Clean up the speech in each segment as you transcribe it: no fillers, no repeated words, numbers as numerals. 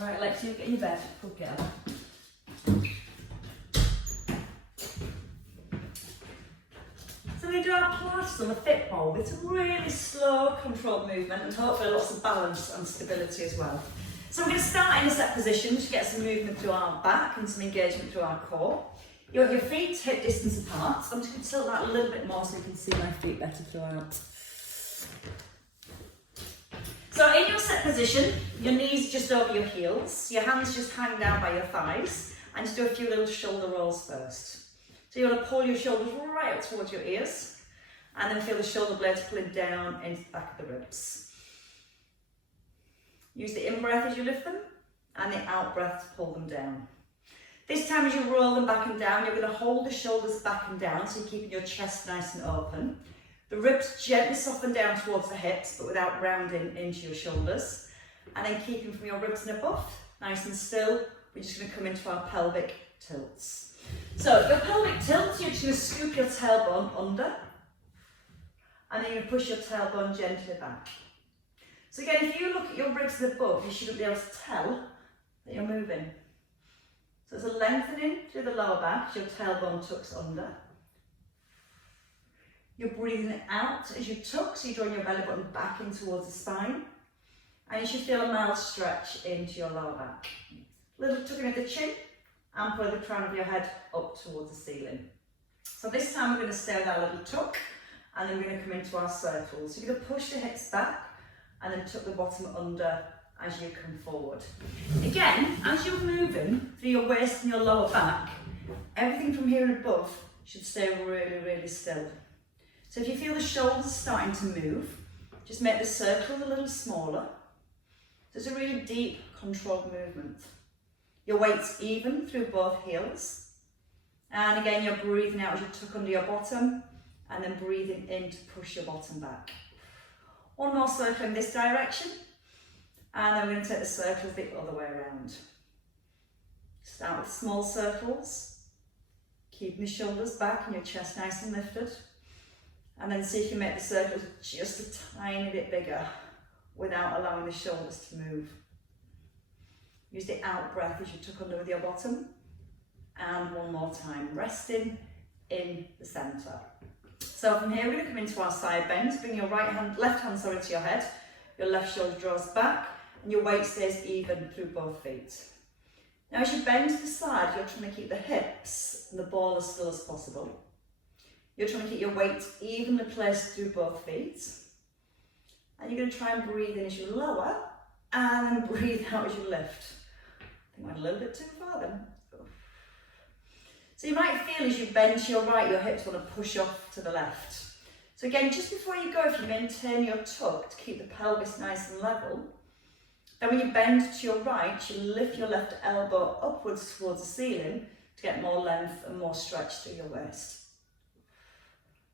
Alright, Lex, you get in your bed, put together. So we do our Pilates on the Fitball with some really slow, controlled movement and hopefully lots of balance and stability as well. So we're going to start in a set position to get some movement through our back and some engagement through our core. You want your feet hip distance apart, so I'm just going to tilt that a little bit more so you can see my feet better throughout. So in your set position, your knees just over your heels, your hands just hang down by your thighs, and just do a few little shoulder rolls first. So you want to pull your shoulders right up towards your ears, and then feel the shoulder blades pulling down into the back of the ribs. Use the in-breath as you lift them, and the out-breath to pull them down. This time as you roll them back and down, you're going to hold the shoulders back and down, so you're keeping your chest nice and open. The ribs gently soften down towards the hips, but without rounding into your shoulders. And then keeping from your ribs and above, nice and still, we're just going to come into our pelvic tilts. So your pelvic tilts, you're just going to scoop your tailbone under, and then you're going to push your tailbone gently back. So again, if you look at your ribs and above, you shouldn't be able to tell that you're moving. So there's a lengthening through the lower back, your tailbone tucks under. You're breathing out as you tuck, so you're drawing your belly button back in towards the spine. And you should feel a mild stretch into your lower back. A little tucking of the chin, and pull the crown of your head up towards the ceiling. So this time we're going to stay with our little tuck, and then we're going to come into our circles. So you're going to push the hips back, and then tuck the bottom under as you come forward. Again, as you're moving through your waist and your lower back, everything from here and above should stay really, really still. So if you feel the shoulders starting to move, just make the circle a little smaller. So it's a really deep, controlled movement. Your weight's even through both heels. And again, you're breathing out as you tuck under your bottom, and then breathing in to push your bottom back. One more circle in this direction, and then we're going to take the circles the other way around. Start with small circles, keeping the shoulders back and your chest nice and lifted. And then see if you make the circles just a tiny bit bigger without allowing the shoulders to move. Use the out breath as you tuck under with your bottom. And one more time, resting in the centre. So from here we're going to come into our side bends. Bring your left hand to your head. Your left shoulder draws back and your weight stays even through both feet. Now as you bend to the side, you're trying to keep the hips and the ball as still as possible. You're trying to keep your weight evenly placed through both feet. And you're going to try and breathe in as you lower and then breathe out as you lift. I think I went a little bit too far then. So you might feel as you bend to your right, your hips want to push off to the left. So again, just before you go, if you maintain your tuck to keep the pelvis nice and level, then when you bend to your right, you lift your left elbow upwards towards the ceiling to get more length and more stretch through your waist.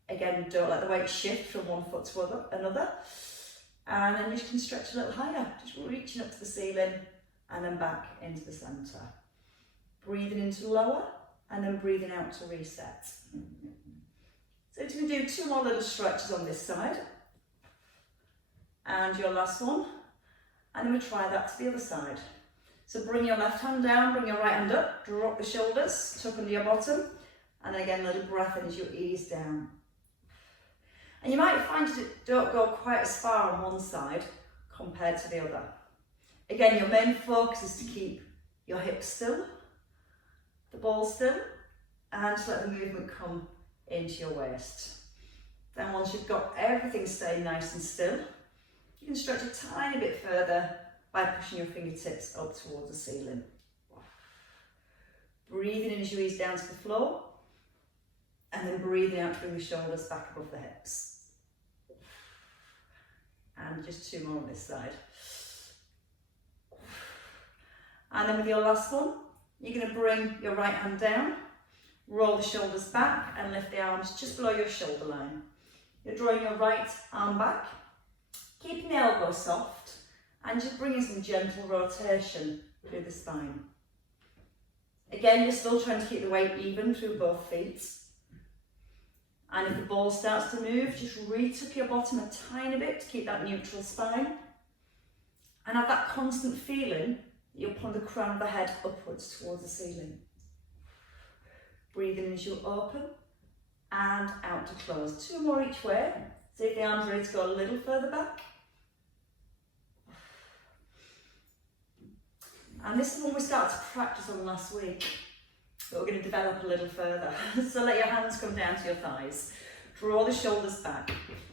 Again, don't let the weight shift from one foot to another. And then you can stretch a little higher, just reaching up to the ceiling and then back into the centre. Breathing into lower and then breathing out to reset. So we're going to do two more little stretches on this side. And your last one. And then we'll try that to the other side. So bring your left hand down, bring your right hand up, drop the shoulders, tuck under your bottom. And then again, a little breath in as you ease down. And you might find you don't go quite as far on one side compared to the other. Again, your main focus is to keep your hips still, the ball still, and just let the movement come into your waist. Then once you've got everything staying nice and still, you can stretch a tiny bit further by pushing your fingertips up towards the ceiling. Breathing in as you ease down to the floor, and then breathing out to bring the shoulders back above the hips. And just two more on this side. And then with your last one, you're going to bring your right hand down, roll the shoulders back and lift the arms just below your shoulder line. You're drawing your right arm back, keeping the elbow soft, and just bringing some gentle rotation through the spine. Again, you're still trying to keep the weight even through both feet. And if the ball starts to move, just retuck your bottom a tiny bit to keep that neutral spine. And have that constant feeling that you're from the crown of the head upwards towards the ceiling. Breathe in as you open and out to close. 2 more each way. See if the arms are ready to go a little further back. And this is one we started to practice on last week, but we're going to develop a little further. So let your hands come down to your thighs. Draw the shoulders back.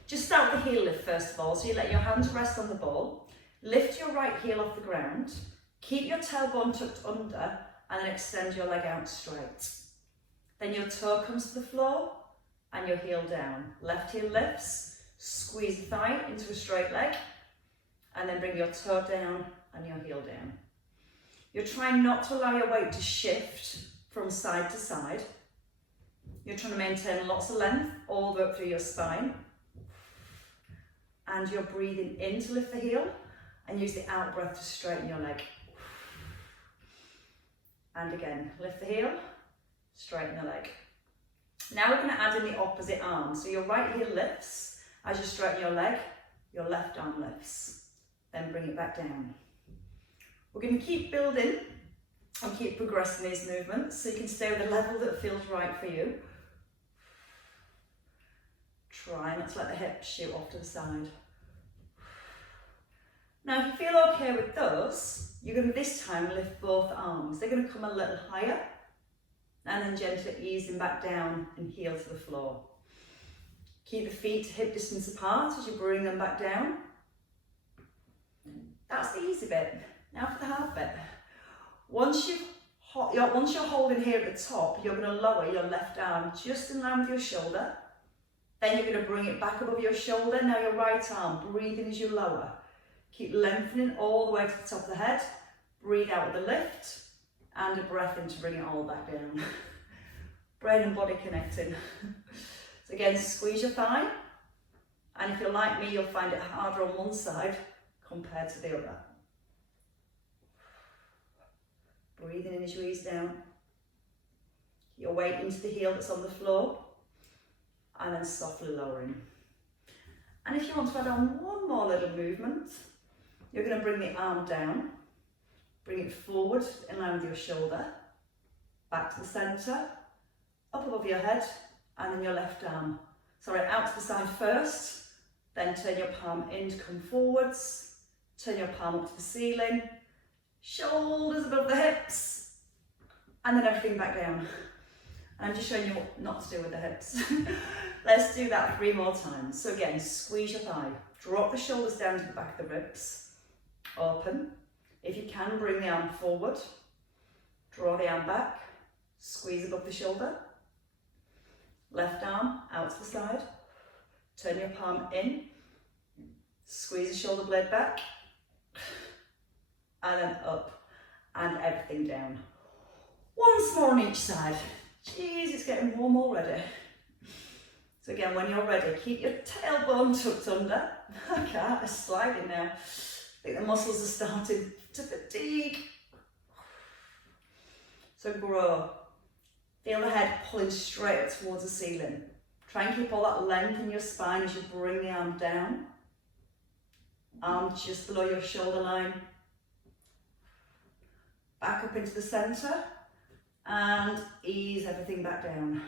Just start with the heel lift first of all. So you let your hands rest on the ball. Lift your right heel off the ground. Keep your tailbone tucked under and then extend your leg out straight. Then your toe comes to the floor and your heel down. Left heel lifts. Squeeze the thigh into a straight leg and then bring your toe down and your heel down. You're trying not to allow your weight to shift from side to side. You're trying to maintain lots of length all the way up through your spine. And you're breathing in to lift the heel and use the out breath to straighten your leg. And again, lift the heel, straighten the leg. Now we're going to add in the opposite arm. So your right heel lifts. As you straighten your leg, your left arm lifts. Then bring it back down. We're going to keep building and keep progressing these movements so you can stay with a level that feels right for you. Try not to let the hips shoot off to the side. Now if you feel okay with those, you're going to this time lift both arms. They're going to come a little higher and then gently ease them back down and heel to the floor. Keep the feet hip distance apart as you bring them back down. That's the easy bit. Now for the hard bit. Once you're holding here at the top, you're going to lower your left arm just in line with your shoulder. Then you're going to bring it back above your shoulder. Now your right arm, breathe in as you lower. Keep lengthening all the way to the top of the head. Breathe out with a lift and a breath in to bring it all back down. Brain and body connecting. So again, squeeze your thigh. And if you're like me, you'll find it harder on one side compared to the other. Breathing in as you ease down. Keep your weight into the heel that's on the floor. And then softly lowering. And if you want to add on one more little movement, you're going to bring the arm down. Bring it forward in line with your shoulder. Back to the centre. Up above your head. And then your left arm. Sorry, out to the side first. Then turn your palm in to come forwards. Turn your palm up to the ceiling. Shoulders above the hips, and then everything back down. And I'm just showing you what not to do with the hips. Let's do that 3 more times. So again, squeeze your thigh, drop the shoulders down to the back of the ribs, open. If you can, bring the arm forward, draw the arm back, squeeze above the shoulder, left arm out to the side, turn your palm in, squeeze the shoulder blade back, and then up, and everything down. Once more on each side. Jeez, it's getting warm already. So again, when you're ready, keep your tailbone tucked under. I can't, it's sliding now. I think the muscles are starting to fatigue. So grow. Feel the head pulling straight up towards the ceiling. Try and keep all that length in your spine as you bring the arm down. Arm just below your shoulder line. Back up into the centre and ease everything back down.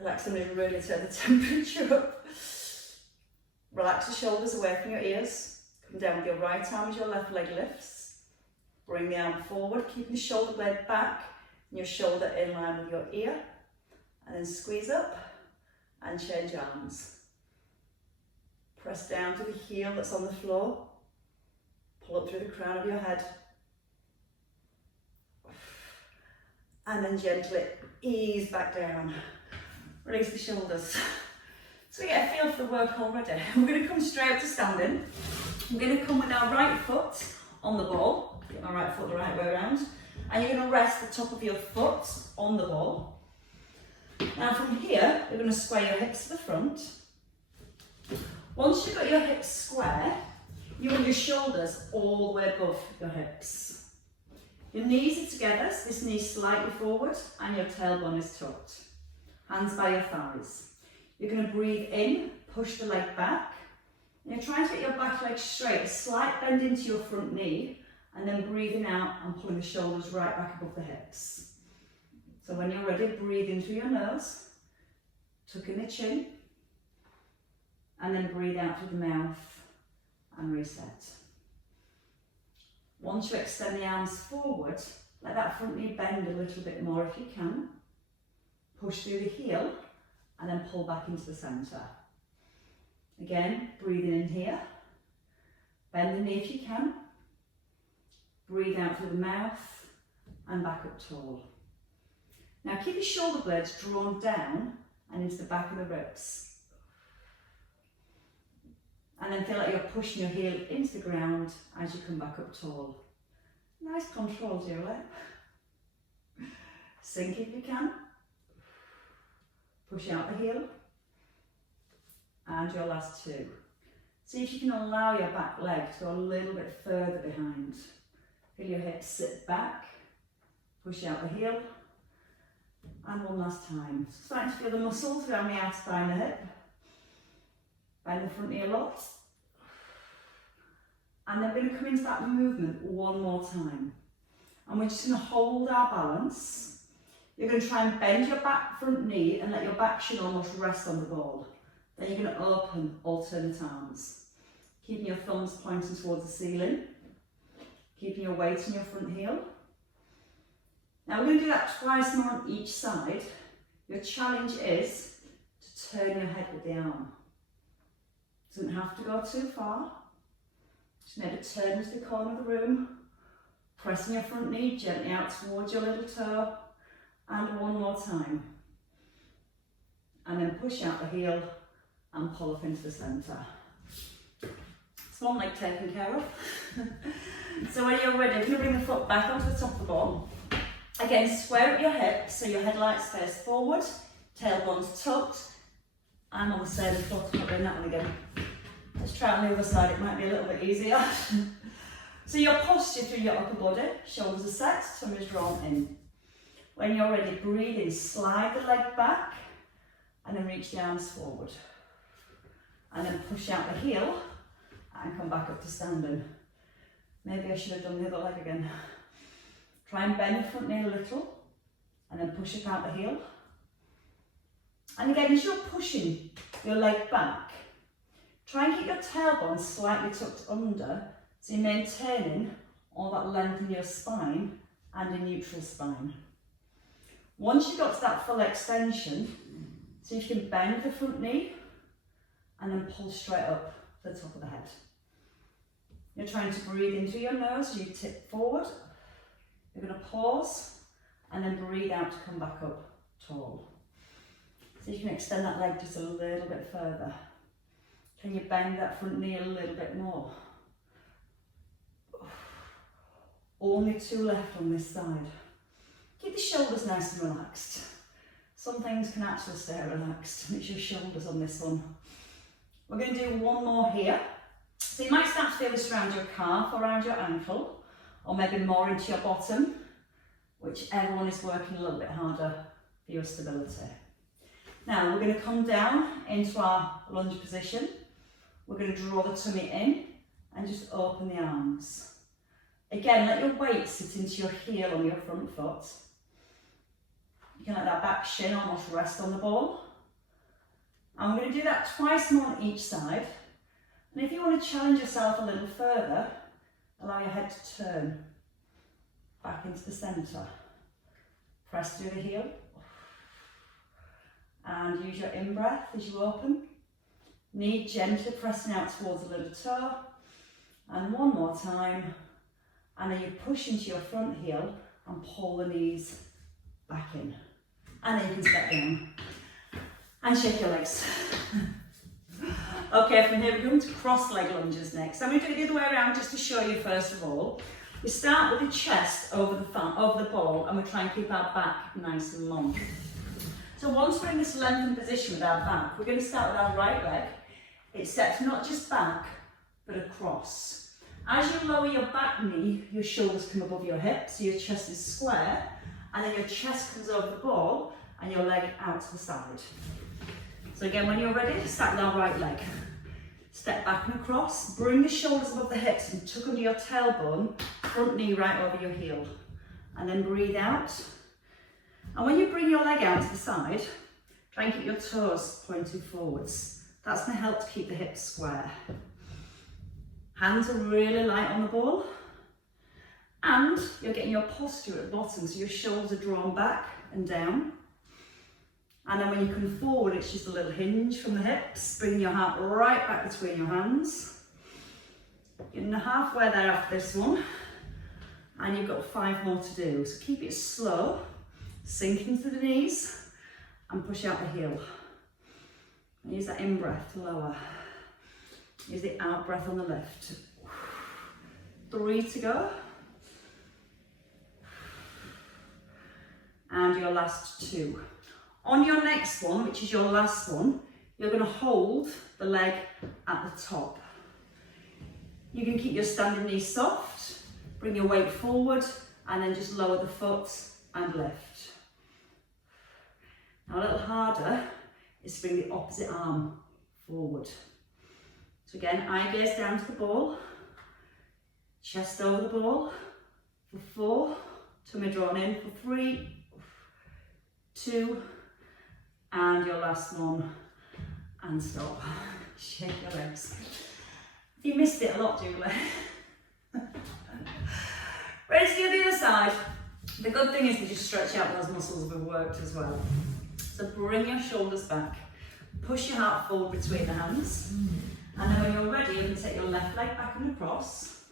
Relax them and really turn the temperature up. Relax the shoulders away from your ears. Come down with your right arm as your left leg lifts. Bring the arm forward, keeping the shoulder blade back and your shoulder in line with your ear. And then squeeze up and change arms. Press down to the heel that's on the floor. Pull up through the crown of your head. And then gently ease back down. Release the shoulders. So we get a feel for the work already. We're going to come straight up to standing. We're going to come with our right foot on the ball. Get my right foot the right way around. And you're going to rest the top of your foot on the ball. Now from here, you're going to square your hips to the front. Once you've got your hips square, you want your shoulders all the way above your hips. Your knees are together, so this knee slightly forward and your tailbone is tucked. Hands by your thighs. You're going to breathe in, push the leg back. And you're trying to get your back leg straight, a slight bend into your front knee and then breathing out and pulling the shoulders right back above the hips. So when you're ready, breathe in through your nose, tuck in the chin, and then breathe out through the mouth and reset. Once you extend the arms forward, let that front knee bend a little bit more if you can. Push through the heel and then pull back into the centre. Again, breathing in here. Bend the knee if you can. Breathe out through the mouth and back up tall. Now keep your shoulder blades drawn down and into the back of the ribs. And then feel like you're pushing your heel into the ground as you come back up tall. Nice control, Julie. Sink if you can. Push out the heel. And your last two. See if you can allow your back leg to go a little bit further behind. Feel your hips sit back. Push out the heel. And one last time. Starting to feel the muscles around the outer thigh and the hip. Bend the front knee a lot. And then we're going to come into that movement one more time. And we're just going to hold our balance. You're going to try and bend your back front knee and let your back shin almost rest on the ball. Then you're going to open alternate arms. Keeping your thumbs pointing towards the ceiling. Keeping your weight in your front heel. Now we're going to do that twice more on each side. Your challenge is to turn your head with the arm. Doesn't have to go too far. Just maybe turn to the corner of the room. Pressing your front knee gently out towards your little toe. And one more time. And then push out the heel and pull up into the centre. It's one leg taken care of. So when you're ready, if you bring the foot back onto the top of the ball, again square up your hips so your headlights face forward, tailbone's tucked. I'm on the same foot, I'm not doing that one again. Let's try on the other side, it might be a little bit easier. So your posture through your upper body, shoulders are set, tummy is drawn in. When you're ready, breathe in, slide the leg back, and then reach the arms forward. And then push out the heel, and come back up to standing. Maybe I should have done the other leg again. Try and bend the front knee a little, and then push up out the heel. And again, as you're pushing your leg back, try and keep your tailbone slightly tucked under, so you're maintaining all that length in your spine and a neutral spine. Once you've got to that full extension, see if you can bend the front knee and then pull straight up to the top of the head. You're trying to breathe in through your nose as you tip forward. You're going to pause and then breathe out to come back up tall. So you can extend that leg just a little bit further. Can you bend that front knee a little bit more? Only two left on this side. Keep the shoulders nice and relaxed. Some things can actually stay relaxed. It's your shoulders on this one. We're going to do one more here. So you might start to feel this around your calf or around your ankle, or maybe more into your bottom, whichever one is working a little bit harder for your stability. Now we're going to come down into our lunge position. We're going to draw the tummy in and just open the arms. Again, let your weight sit into your heel on your front foot. You can let that back shin almost rest on the ball. And we're going to do that twice more on each side. And if you want to challenge yourself a little further, allow your head to turn back into the centre. Press through the heel. And use your in-breath as you open. Knee gently pressing out towards the little toe. And one more time. And then you push into your front heel and pull the knees back in. And then you can step down. And shake your legs. Okay, from here we're going to cross leg lunges next. I'm going to do it the other way around just to show you first of all. We start with the chest over the ball, and we try and keep our back nice and long. So once we're in this lengthened position with our back, we're going to start with our right leg. It steps not just back, but across. As you lower your back knee, your shoulders come above your hips, so your chest is square, and then your chest comes over the ball, and your leg out to the side. So again, when you're ready, start with our right leg. Step back and across, bring the shoulders above the hips and tuck under your tailbone, front knee right over your heel. And then breathe out. And when you bring your leg out to the side, try and keep your toes pointing forwards. That's going to help to keep the hips square. Hands are really light on the ball. And you're getting your posture at the bottom, so your shoulders are drawn back and down. And then when you come forward, it's just a little hinge from the hips, bringing your heart right back between your hands. You're halfway there after this one, and you've got 5 more to do. So keep it slow, sink into the knees, and push out the heel. And use that in breath to lower. Use the out breath on the lift. 3 to go. And your last 2. On your next one, which is your last one, you're going to hold the leg at the top. You can keep your standing knee soft, bring your weight forward, and then just lower the foot and lift. Now a little harder is to bring the opposite arm forward. So again, eye gaze down to the ball, chest over the ball for 4, tummy drawn in for 3, 2, and your last one, and stop. Shake your legs. You missed it a lot, Julie. Ready to do the other side. The good thing is we just stretch out those muscles we've worked as well. So bring your shoulders back, push your heart forward between the hands, and then when you're ready, you can take your left leg back and across.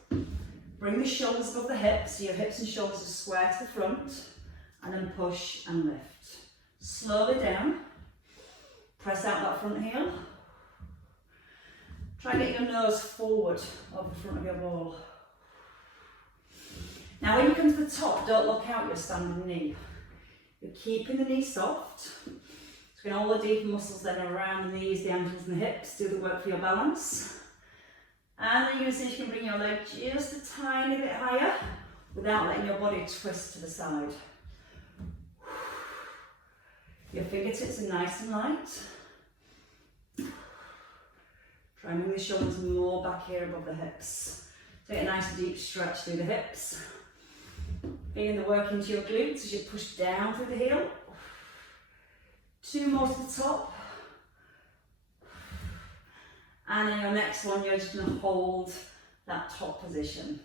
Bring the shoulders above the hips, so your hips and shoulders are square to the front, and then push and lift. Slowly down, press out that front heel. Try and get your nose forward over the front of your ball. Now when you come to the top, don't lock out your standing knee. You're keeping the knee soft. So getting all the deep muscles then around the knees, the ankles and the hips, do the work for your balance. And then you're going to see if you can bring your leg just a tiny bit higher without letting your body twist to the side. Your fingertips are nice and light. Try and bring the shoulders more back here above the hips. Take a nice deep stretch through the hips. Feeling the work into your glutes as you push down through the heel. 2 more to the top. And in your next one, you're just going to hold that top position.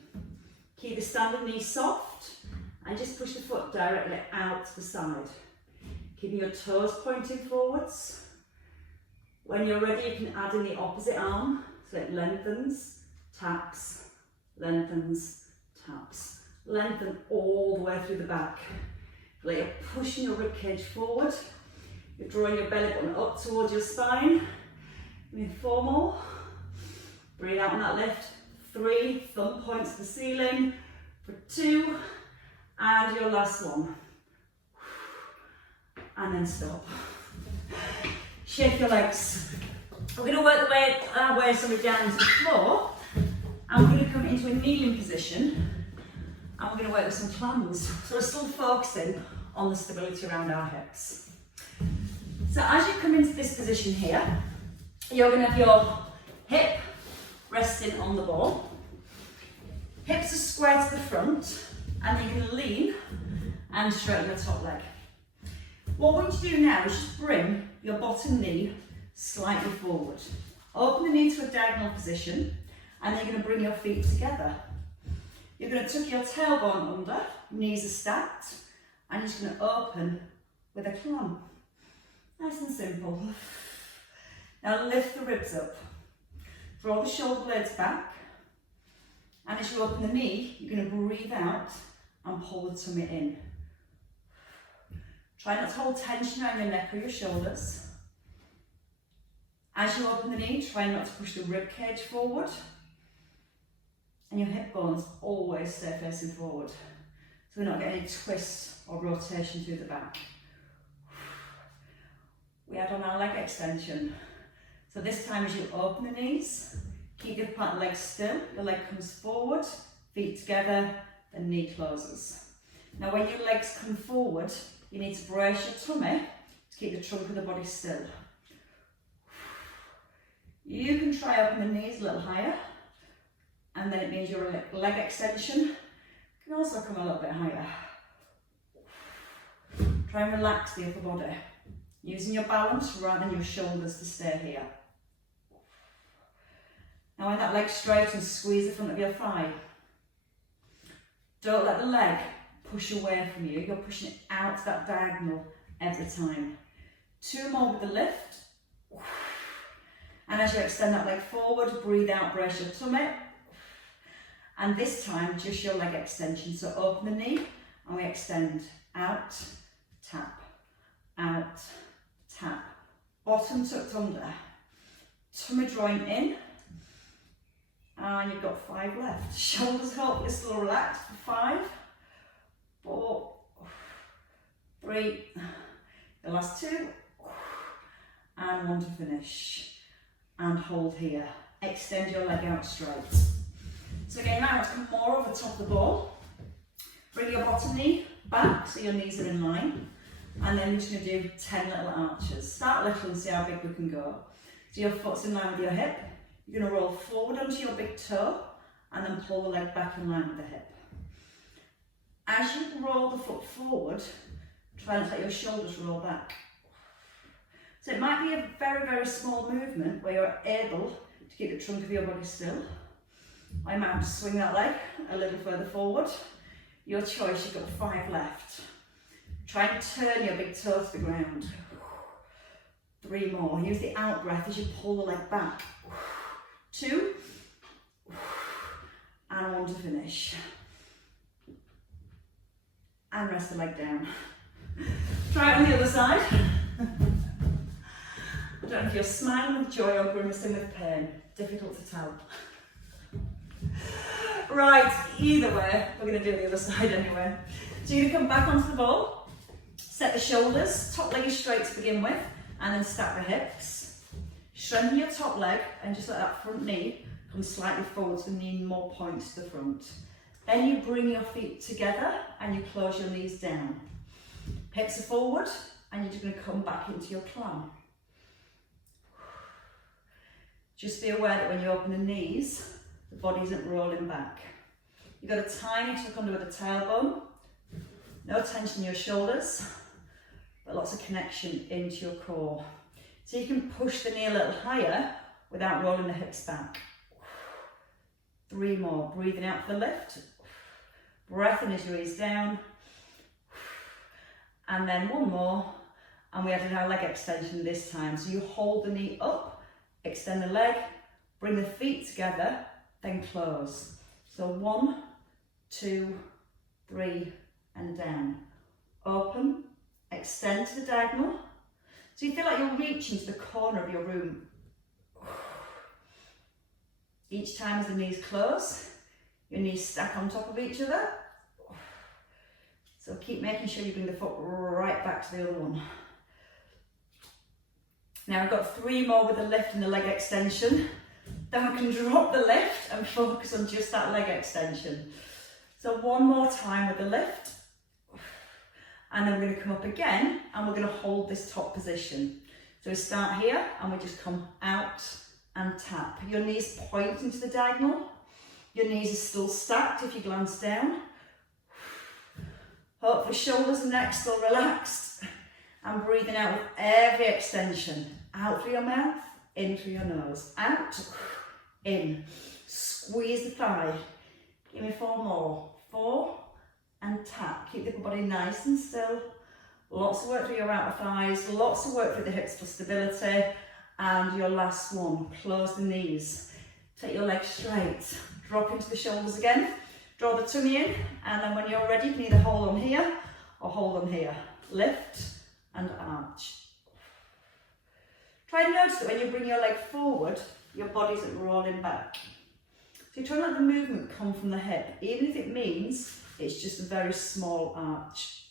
Keep the standing knee soft and just push the foot directly out to the side. Keeping your toes pointing forwards. When you're ready, you can add in the opposite arm, so it lengthens, taps, lengthens, taps. Lengthen all the way through the back. Like you're pushing your ribcage forward. You're drawing your belly button up towards your spine. Give me 4 more. Breathe out on that lift. 3, thumb points to the ceiling. For 2, and your last one. And then stop. Shake your legs. We're going to work our way sort of down to the floor, and we're going to come into a kneeling position, and we're going to work with some clams. So we're still focusing on the stability around our hips. So as you come into this position here, you're going to have your hip resting on the ball. Hips are square to the front, and you're going to lean and straighten the top leg. What we're going to do now is just bring your bottom knee slightly forward. Open the knee to a diagonal position, and then you're going to bring your feet together. You're going to tuck your tailbone under, knees are stacked, and you're just going to open with a clam. Nice and simple. Now lift the ribs up. Draw the shoulder blades back, and as you open the knee, you're going to breathe out and pull the tummy in. Try not to hold tension around your neck or your shoulders. As you open the knee, try not to push the rib cage forward. And your hip bones always stay facing forward, so we're not getting any twist or rotation through the back. We add on our leg extension. So this time as you open the knees, keep your plant leg still, the leg comes forward, feet together, and knee closes. Now when your legs come forward, you need to brace your tummy to keep the trunk of the body still. You can try open the knees a little higher, and then it means your leg extension can also come a little bit higher. Try and relax the upper body, using your balance rather than your shoulders to stay here. Now when that leg's straight, and squeeze the front of your thigh. Don't let the leg push away from you, you're pushing it out to that diagonal every time. 2 more with the lift. And as you extend that leg forward, breathe out, brace your tummy. And this time, just your leg extension. So open the knee, and we extend out, tap, out, tap. Bottom tucked under. Tummy drawing in. And you've got 5 left. Shoulders hopefully still relaxed for 5, 4, 3, the last 2, and 1 to finish. And hold here. Extend your leg out straight. So again, now let's come more over the top of the ball. Bring your bottom knee back so your knees are in line. And then we're just going to do 10 little arches. Start little and see how big we can go. So your foot's in line with your hip. You're going to roll forward onto your big toe and then pull the leg back in line with the hip. As you roll the foot forward, try not to let your shoulders roll back. So it might be a very, very small movement where you're able to keep the trunk of your body still. I might have to swing that leg a little further forward. Your choice, you've got 5 left. Try and turn your big toe to the ground. 3 more. Use the out breath as you pull the leg back. 2, and 1 to finish. And rest the leg down. Try it on the other side. I don't know if you're smiling with joy or grimacing with pain. Difficult to tell. Right, either way, we're going to do the other side anyway. So you're going to come back onto the ball, set the shoulders, top leg is straight to begin with, and then stack the hips. Strengthen your top leg and just let that front knee come slightly forward so the knee more points to the front. Then you bring your feet together and you close your knees down. Hips are forward and you're just going to come back into your climb. Just be aware that when you open the knees, the body isn't rolling back. You've got a tiny tuck under with the tailbone, no tension in your shoulders, but lots of connection into your core. So you can push the knee a little higher without rolling the hips back. 3 more, breathing out for the lift. Breath in as you ease down. And then 1 more, and we added our leg extension this time. So you hold the knee up, extend the leg, bring the feet together, then close. So 1, 2, 3, and down. Open, extend to the diagonal. So you feel like you're reaching to the corner of your room. Each time as the knees close, your knees stack on top of each other. So keep making sure you bring the foot right back to the other one. Now I've got 3 more with the lift and the leg extension. Then we can drop the lift and focus on just that leg extension. So 1 more time with the lift. And then we're going to come up again and we're going to hold this top position. So we start here and we just come out and tap. Your knees point into the diagonal. Your knees are still stacked if you glance down. Hopefully shoulders and neck still relaxed. And breathing out with every extension. Out through your mouth, in through your nose. Out, in. Squeeze the thigh. Give me 4 more. 4. And tap. Keep the body nice and still. Lots of work through your outer thighs, lots of work through the hips for stability. And your last one, close the knees. Take your legs straight. Drop into the shoulders again. Draw the tummy in, and then when you're ready, you can either hold on here or hold on here. Lift and arch. Try and notice that when you bring your leg forward, your body isn't rolling back. So you try and let the movement come from the hip, even if it means it's just a very small arch.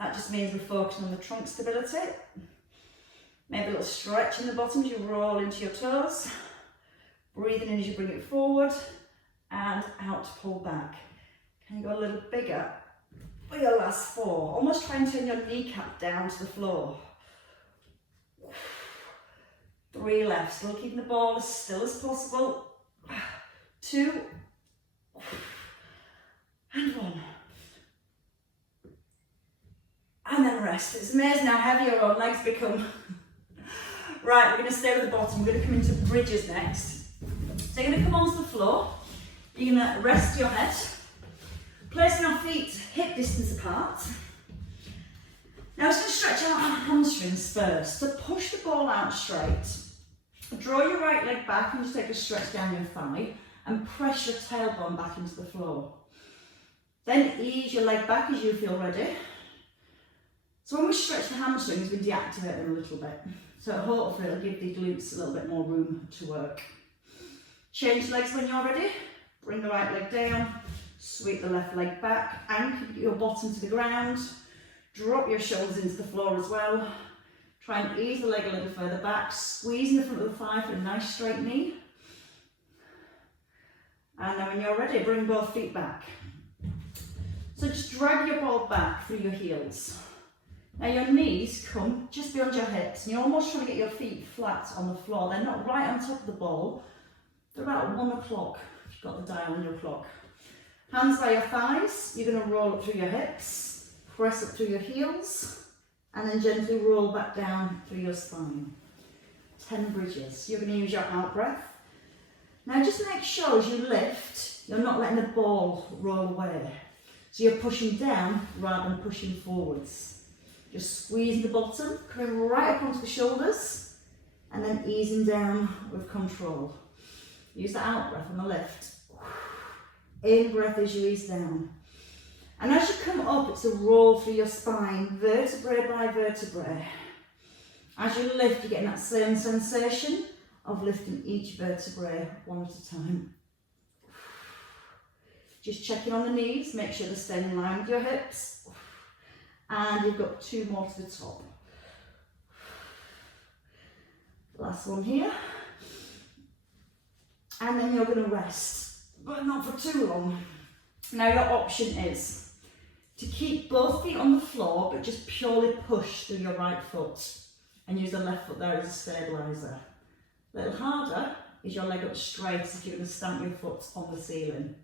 That just means we're focusing on the trunk stability. Maybe a little stretch in the bottom as you roll into your toes. Breathing in as you bring it forward and out to pull back. Can you go a little bigger for your last 4? Almost try and turn your kneecap down to the floor. 3 left, still keeping the ball as still as possible. 2, and 1. And then rest. It's amazing how heavy your own legs become. Right, we're going to stay with the bottom. We're going to come into bridges next. So you're going to come onto the floor. You're going to rest your head. Placing your feet hip distance apart. Now it's going to stretch out our hamstrings first. So push the ball out straight. Draw your right leg back and just take a stretch down your thigh and press your tailbone back into the floor. Then ease your leg back as you feel ready. So when we stretch the hamstrings, we deactivate them a little bit. So hopefully it'll give the glutes a little bit more room to work. Change legs when you're ready. Bring the right leg down, sweep the left leg back, anchor your bottom to the ground. Drop your shoulders into the floor as well. Try and ease the leg a little further back, squeezing the front of the thigh for a nice straight knee. And then when you're ready, bring both feet back. So just drag your ball back through your heels. Now your knees come just beyond your hips, and you're almost trying to get your feet flat on the floor. They're not right on top of the ball. They're about 1 o'clock, if you've got the dial on your clock. Hands by your thighs, you're going to roll up through your hips, press up through your heels, and then gently roll back down through your spine. 10 bridges. You're going to use your out breath. Now just make sure as you lift, you're not letting the ball roll away. So you're pushing down rather than pushing forwards. Just squeezing the bottom, coming right up onto the shoulders, and then easing down with control. Use the out breath on the lift. In breath as you ease down. And as you come up, it's a roll through your spine, vertebrae by vertebrae. As you lift, you're getting that same sensation of lifting each vertebrae one at a time. Just checking on the knees, make sure they're staying in line with your hips. And you've got 2 more to the top. Last one here. And then you're going to rest, but not for too long. Now your option is to keep both feet on the floor, but just purely push through your right foot and use the left foot there as a stabiliser. A little harder is your leg up straight if you're going to stamp your foot on the ceiling.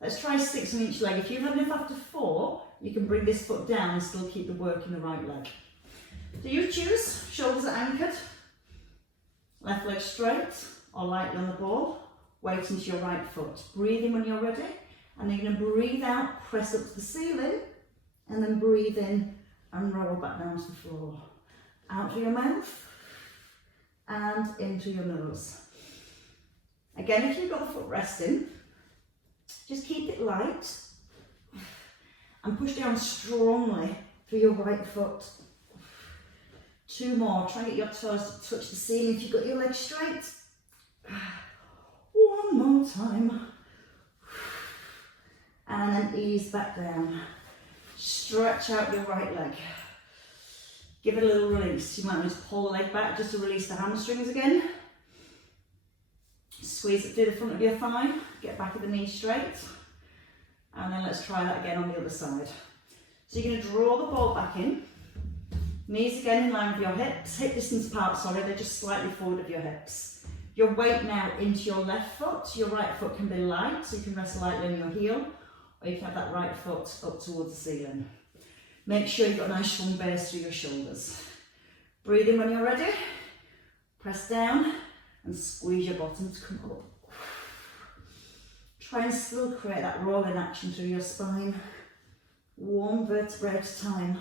Let's try 6 on each leg. If you've had enough after 4, you can bring this foot down and still keep the work in the right leg. So you choose, shoulders are anchored, left leg straight or lightly on the ball, weight into your right foot. Breathe in when you're ready, and then you're going to breathe out, press up to the ceiling, and then breathe in and roll back down to the floor. Out through your mouth and into your nose. Again, if you've got the foot resting, just keep it light and push down strongly through your right foot. 2 more. Try and get your toes to touch the ceiling if you've got your legs straight. 1 more time. And then ease back down. Stretch out your right leg. Give it a little release. You might just pull the leg back just to release the hamstrings again. Squeeze it through the front of your thigh. Get back of the knee straight. And then let's try that again on the other side. So you're going to draw the ball back in. Knees again in line with your hips. Hip distance apart, sorry, they're just slightly forward of your hips. Your weight now into your left foot. Your right foot can be light, so you can rest lightly on your heel. Or you can have that right foot up towards the ceiling. Make sure you've got a nice strong base through your shoulders. Breathe in when you're ready. Press down and squeeze your bottom to come up. Try and still create that rolling action through your spine. 1 vertebrae at a time.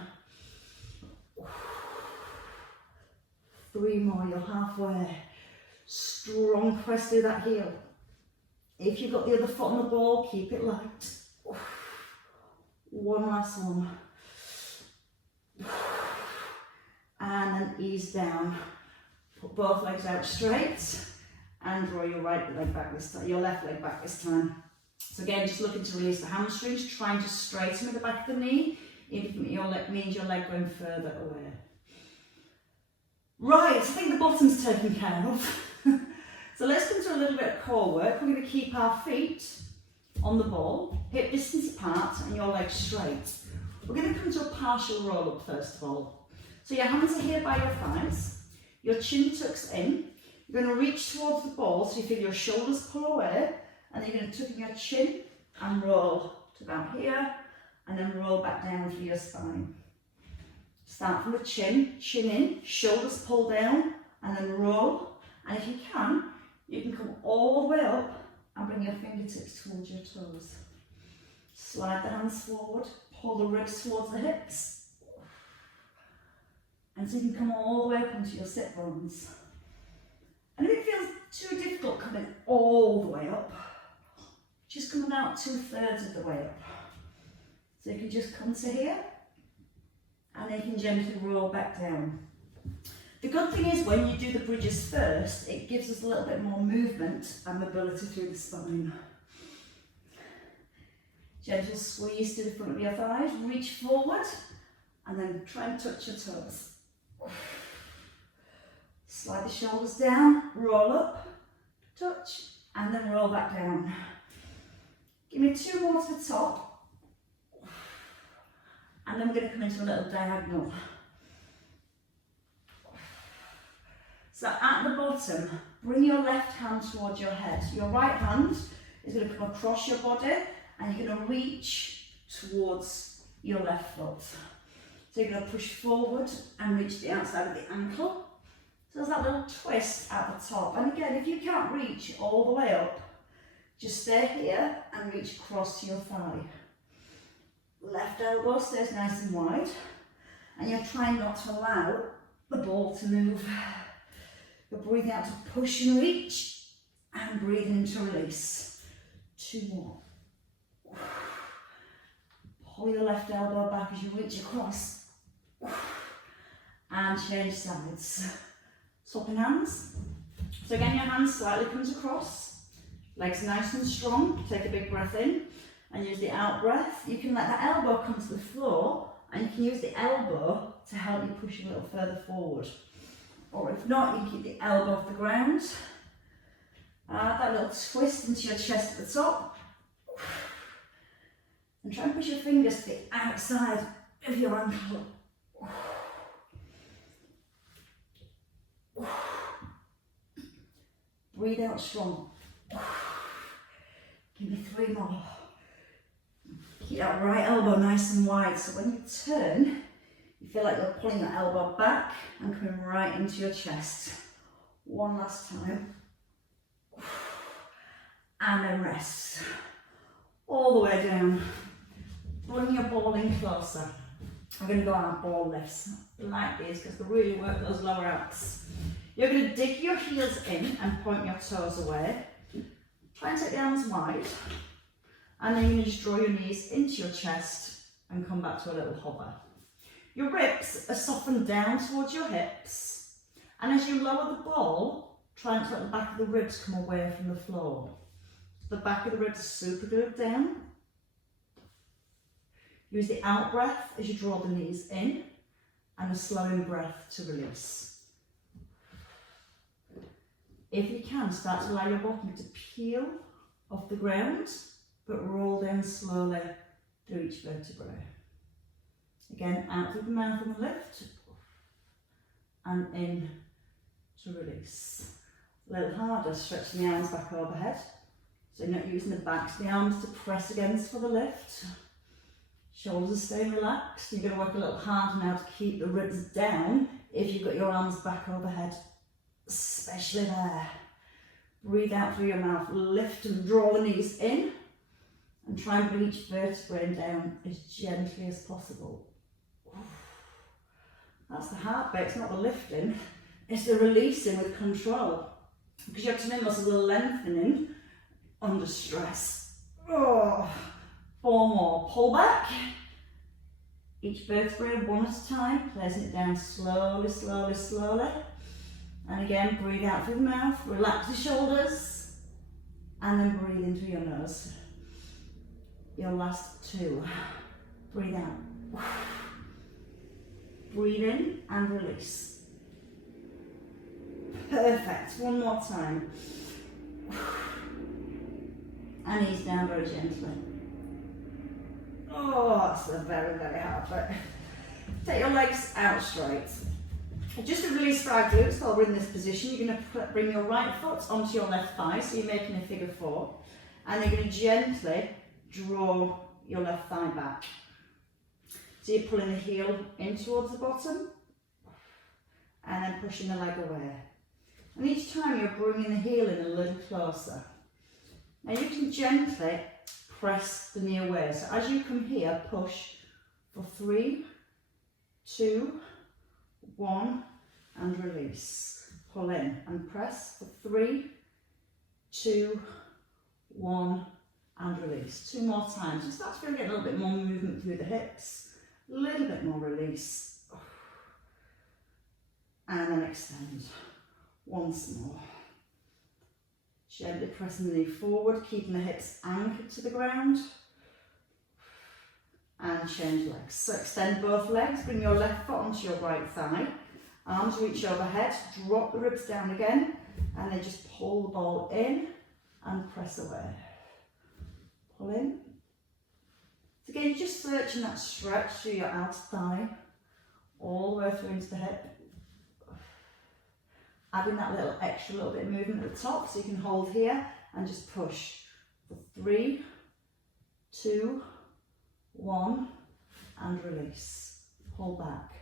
3 more, you're halfway. Strong press through that heel. If you've got the other foot on the ball, keep it light. 1 last one. And then ease down. Put both legs out straight and draw your right leg back this time, your left leg back this time. So again, just looking to release the hamstrings, trying to straighten with the back of the knee, even if your leg means your leg going further away. Right, I think the bottom's taken care of. So let's come to a little bit of core work. We're going to keep our feet on the ball, hip distance apart and your legs straight. We're going to come to a partial roll up first of all. So your hands are here by your thighs, your chin tucks in, You're going to reach towards the ball so you feel your shoulders pull away, and then you're going to tuck in your chin and roll to about here, and then roll back down through your spine. Start from the chin, chin in, shoulders pull down, and then roll. And if you can come all the way up and bring your fingertips towards your toes. Slide the hands forward, pull the ribs towards the hips. And so you can come all the way up onto your sit bones. And if it feels too difficult coming all the way up, just come about 2/3 of the way up. So you can just come to here, and then you can gently roll back down. The good thing is when you do the bridges first, it gives us a little bit more movement and mobility through the spine. Gentle squeeze to the front of your thighs, reach forward, and then try and touch your toes. Slide the shoulders down, roll up, touch, and then roll back down. Give me 2 more to the top. And then we're going to come into a little diagonal. So at the bottom, bring your left hand towards your head. Your right hand is going to come across your body, and you're going to reach towards your left foot. So you're going to push forward and reach the outside of the ankle. So there's that little twist at the top. And again, if you can't reach all the way up, just stay here and reach across to your thigh. Left elbow stays nice and wide, and you're trying not to allow the ball to move. You're breathing out to push and reach, and breathing in to release. 2 more. Pull your left elbow back as you reach across, and change sides. Swapping hands. So again, your hand slightly comes across, legs nice and strong. Take a big breath in and use the out breath. You can let that elbow come to the floor, and you can use the elbow to help you push a little further forward. Or if not, you keep the elbow off the ground. Add that little twist into your chest at the top. And try and push your fingers to the outside of your ankle. Breathe out strong. Give me 3 more. Keep that right elbow nice and wide, so when you turn, you feel like you're pulling that elbow back and coming right into your chest. 1 last time. And then rest. All the way down. Bring your ball in closer. I'm going to go on our ball lifts like these because they really work those lower abs. You're going to dig your heels in and point your toes away. Try and take the arms wide. And then you're going to just draw your knees into your chest and come back to a little hover. Your ribs are softened down towards your hips. And as you lower the ball, try and let the back of the ribs come away from the floor. The back of the ribs are super glued down. Use the out breath as you draw the knees in, and a slowing breath to release. If you can, start to allow your bottom to peel off the ground, but roll down slowly through each vertebrae. Again, out through the mouth on the lift, and in to release. A little harder, stretching the arms back overhead. So you're not using the backs of the arms to press against for the lift. Shoulders stay relaxed. You're going to work a little harder now to keep the ribs down if you've got your arms back overhead, especially there. Breathe out through your mouth, lift and draw the knees in, and try and bring each vertebrae down as gently as possible. That's the hard bit, it's not the lifting, it's the releasing with control. Because your tummy muscles are lengthening under stress. 4 more. Pull back. Each vertebrae 1 at a time, placing it down slowly, slowly, slowly. And again, breathe out through the mouth, relax the shoulders, and then breathe in through your nose. Your last 2. Breathe out. Breathe in and release. Perfect. 1 more time. And ease down very gently. Oh, that's a very, very hard bit. Take your legs out straight. Just to release our glutes while we're in this position, you're going to bring your right foot onto your left thigh, so you're making a figure 4, and you're going to gently draw your left thigh back. So you're pulling the heel in towards the bottom, and then pushing the leg away. And each time you're bringing the heel in a little closer. Now you can gently press the knee away. So as you come here, push for 3, 2, 1, and release. Pull in and press for 3, 2, 1, and release. 2 more times. And start to feel a little bit more movement through the hips. A little bit more release. And then extend. Once more. Gently pressing the knee forward, keeping the hips anchored to the ground. And change legs. So extend both legs, bring your left foot onto your right thigh. Arms reach overhead, drop the ribs down again, and then just pull the ball in and press away. Pull in. So again, you're just searching that stretch through your outer thigh, all the way through into the hip. Adding that little bit of movement at the top, so you can hold here and just push for 3, 2, 1, and release. Pull back.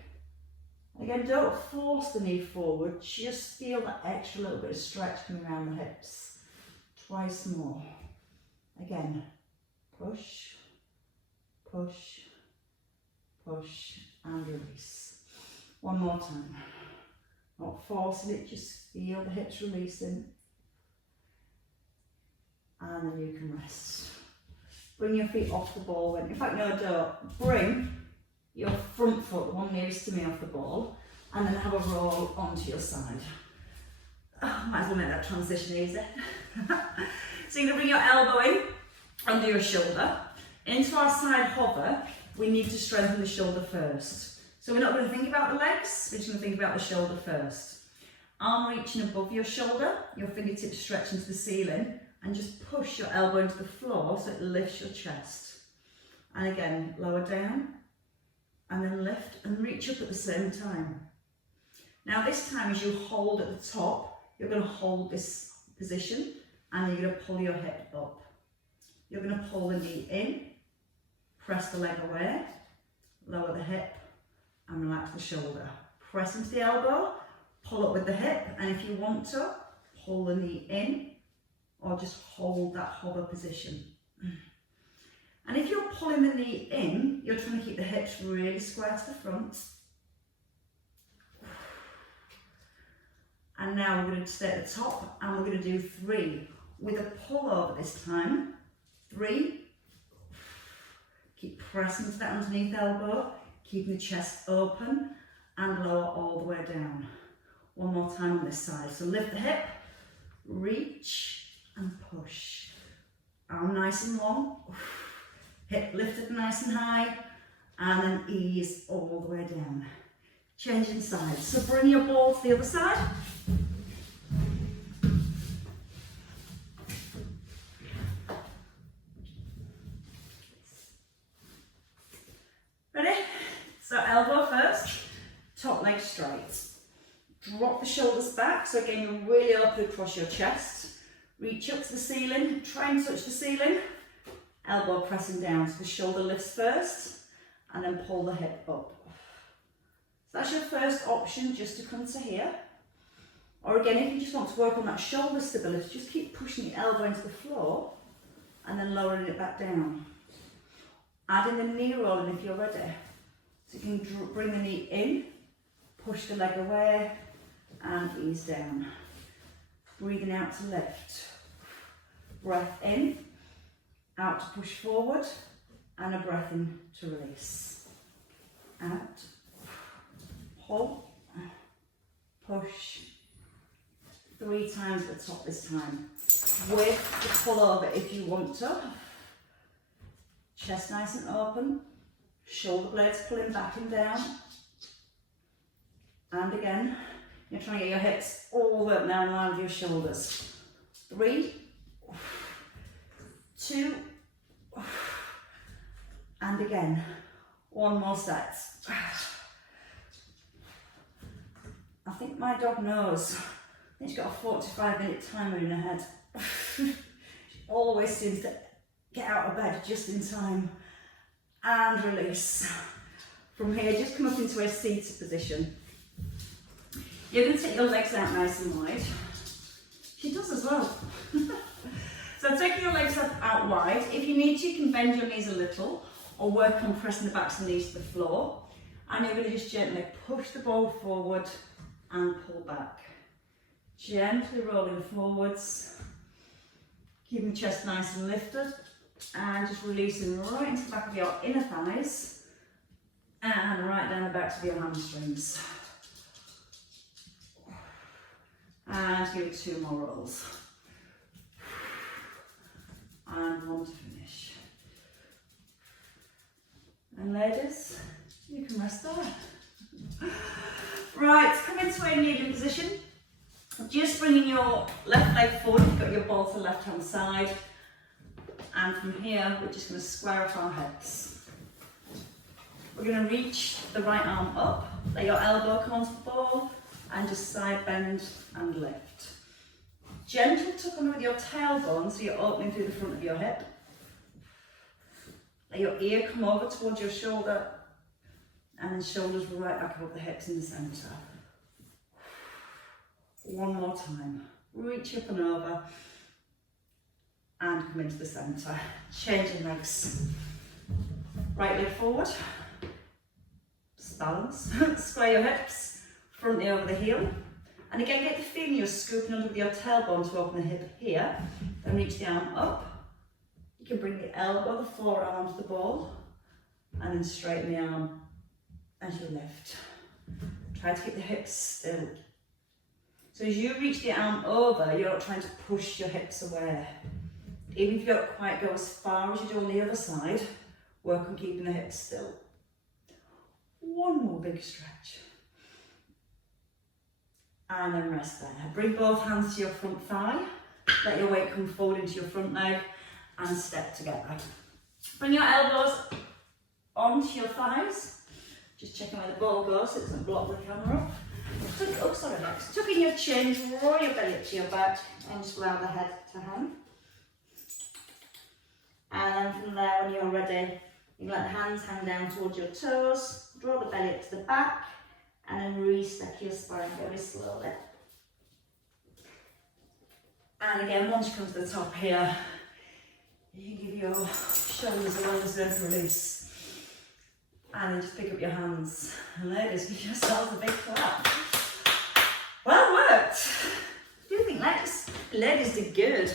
Again, don't force the knee forward, just feel that extra little bit of stretch coming around the hips. Twice more. Again, push, push, push, and release. One more time. Not forcing it, just feel the hips releasing. And then you can rest. Bring your feet off the ball. In fact, no, don't. Bring your front foot, the one nearest to me, off the ball, and then have a roll onto your side. Oh, might as well make that transition easy. So you're going to bring your elbow in under your shoulder. Into our side hover, we need to strengthen the shoulder first. So we're not going to think about the legs, we're just going to think about the shoulder first. Arm reaching above your shoulder, your fingertips stretching to the ceiling, and just push your elbow into the floor so it lifts your chest. And again, lower down, and then lift and reach up at the same time. Now this time, as you hold at the top, you're going to hold this position, and you're going to pull your hip up. You're going to pull the knee in, press the leg away, lower the hip, and relax the shoulder. Press into the elbow, pull up with the hip, and if you want to, pull the knee in, or just hold that hover position. And if you're pulling the knee in, you're trying to keep the hips really square to the front. And now we're going to stay at the top, and we're going to do 3 with a pull over this time. 3. Keep pressing to that underneath elbow, keeping the chest open, and lower all the way down. One more time on this side. So lift the hip, reach and push. Arm nice and long, hip lifted nice and high, and then ease all the way down. Changing sides. So bring your ball to the other side. Ready? So elbow first, top leg straight. Drop the shoulders back, so again you're really open across your chest. Reach up to the ceiling, try and touch the ceiling. Elbow pressing down, so the shoulder lifts first, and then pull the hip up. So that's your first option, just to come to here. Or again, if you just want to work on that shoulder stability, just keep pushing the elbow into the floor, and then lowering it back down. Adding the knee rolling if you're ready. So you can bring the knee in, push the leg away, and ease down. Breathing out to lift. Breath in, out to push forward, and a breath in to release. Out, pull, push. 3 times at the top this time. With the pull over if you want to. Chest nice and open. Shoulder blades pulling back and down. And again, you're trying to get your hips all the way up now in line with your shoulders. 3, 2, and again. 1 more set. I think my dog knows. I think she's got a 45-minute timer in her head. She always seems to get out of bed just in time. And release. From here, just come up into a seated position. You're going to take your legs out nice and wide. She does as well. So taking your legs out wide. If you need to, you can bend your knees a little or work on pressing the backs and knees to the floor. And you're going to just gently push the ball forward and pull back. Gently rolling forwards. Keeping the chest nice and lifted. And just releasing right into the back of your inner thighs. And right down the backs of your hamstrings. And give it 2 more rolls. And 1 to finish. And ladies, you can rest there. Right, come into a kneeling position. Just bringing your left leg forward, you've got your ball to the left hand side. And from here, we're just going to square off our hips. We're going to reach the right arm up, let your elbow come onto the ball, and just side bend and lift. Gentle tuck under with your tailbone so you're opening through the front of your hip. Let your ear come over towards your shoulder, and then shoulders right back above the hips in the centre. 1 more time. Reach up and over, and come into the centre. Changing legs. Right leg forward. Just balance. Square your hips. Front knee over the heel. And again, get the feeling you're scooping under with your tailbone to open the hip here. Then reach the arm up. You can bring the elbow, the forearm onto the ball. And then straighten the arm as you lift. Try to keep the hips still. So as you reach the arm over, you're not trying to push your hips away. Even if you don't quite go as far as you do on the other side, work on keeping the hips still. 1 more big stretch. And then rest there. Bring both hands to your front thigh. Let your weight come forward into your front leg and step together. Bring your elbows onto your thighs. Just checking where the ball goes so it doesn't block the camera. Tuck in your chin, draw your belly up to your back and just allow the head to hang. And then from there, when you're ready, you can let the hands hang down towards your toes, draw the belly up to the back, and then re-step your spine very slowly. And again, once you come to the top here, you can give your shoulders a well-deserved release. And then just pick up your hands. And ladies, give yourselves a big clap. Well worked. Do you think ladies did good?